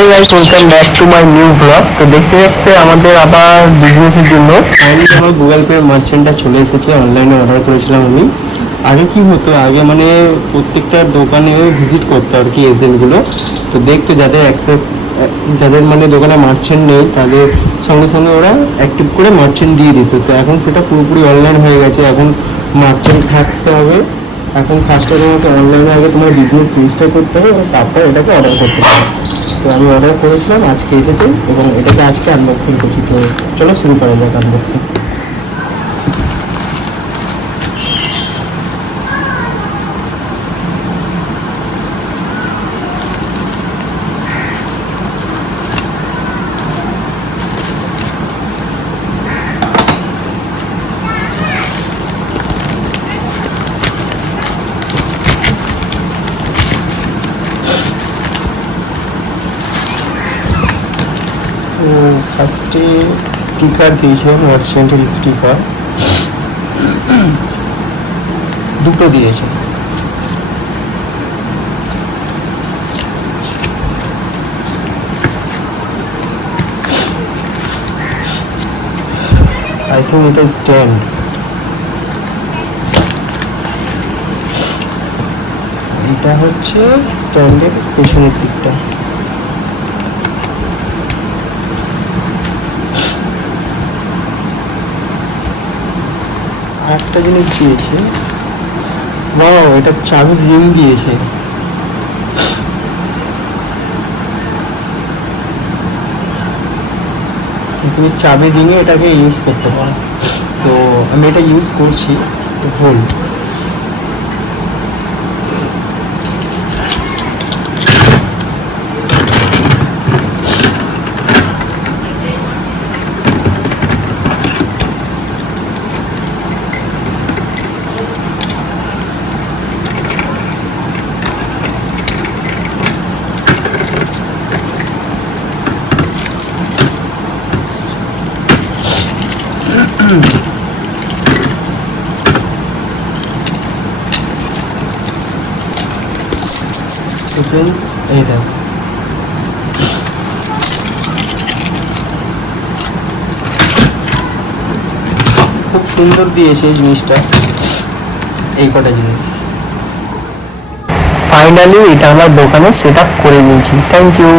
এই guys welcome back to my new blog তো দেখতে দেখতে আমাদের আবার বিজনেসের জন্য। আমার গুগল পে মার্চেন্টটা চলে এসেছে অনলাইনে অর্ডার করেছিলাম আমি। আগে কি হতো? আগে মানে প্রত্যেকটা দোকানে ভিজিট করতো আর কি এজেন্টগুলো তো দেখতো যাদের অ্যাকসেপ্ট যাদের মানে দোকানে মার্চেন্ট নেই, তাদের সঙ্গে সঙ্গে ওরা অ্যাক্টিভ করে মার্চেন্ট দিয়ে দিত। তো এখন সেটা পুরোপুরি অনলাইন হয়ে গেছে। এখন মার্চেন্ট থাকতে হবে। এখন ফার্স্টে তোমাকে অনলাইনে আগে তোমার বিজনেস রেজিস্টার করতে হবে এবং তারপর এটাকে অর্ডার করতে হবে। তো আমি অর্ডার করেছিলাম, আজকে এসেছে এবং এটাকে আজকে আনবক্সিং করছি। তো চলো শুরু করা যাক আনবক্সিং ফার্স্টে স্টিকার দিয়েছে মার্চেন্টের স্টিকার দুটো দিয়েছে। আই থিঙ্ক এটা স্ট্যান্ড এটা হচ্ছে স্ট্যান্ডের পেছনের দিকটা। আরেকটা জিনিস দিয়েছে। বাবা এটা চাবি রিং দিয়েছে। তুমি চাবি রিংয়ে এটাকে ইউজ করতে পারো। তো আমি এটা ইউজ করছি, তো হোল ফ্রেন্ডস খুব সুন্দর দিয়েছে এই জিনিসটা, এই কটা জিনিস। ফাইনালি এটা আমার দোকানে সেট আপ করে নিয়েছি। Thank you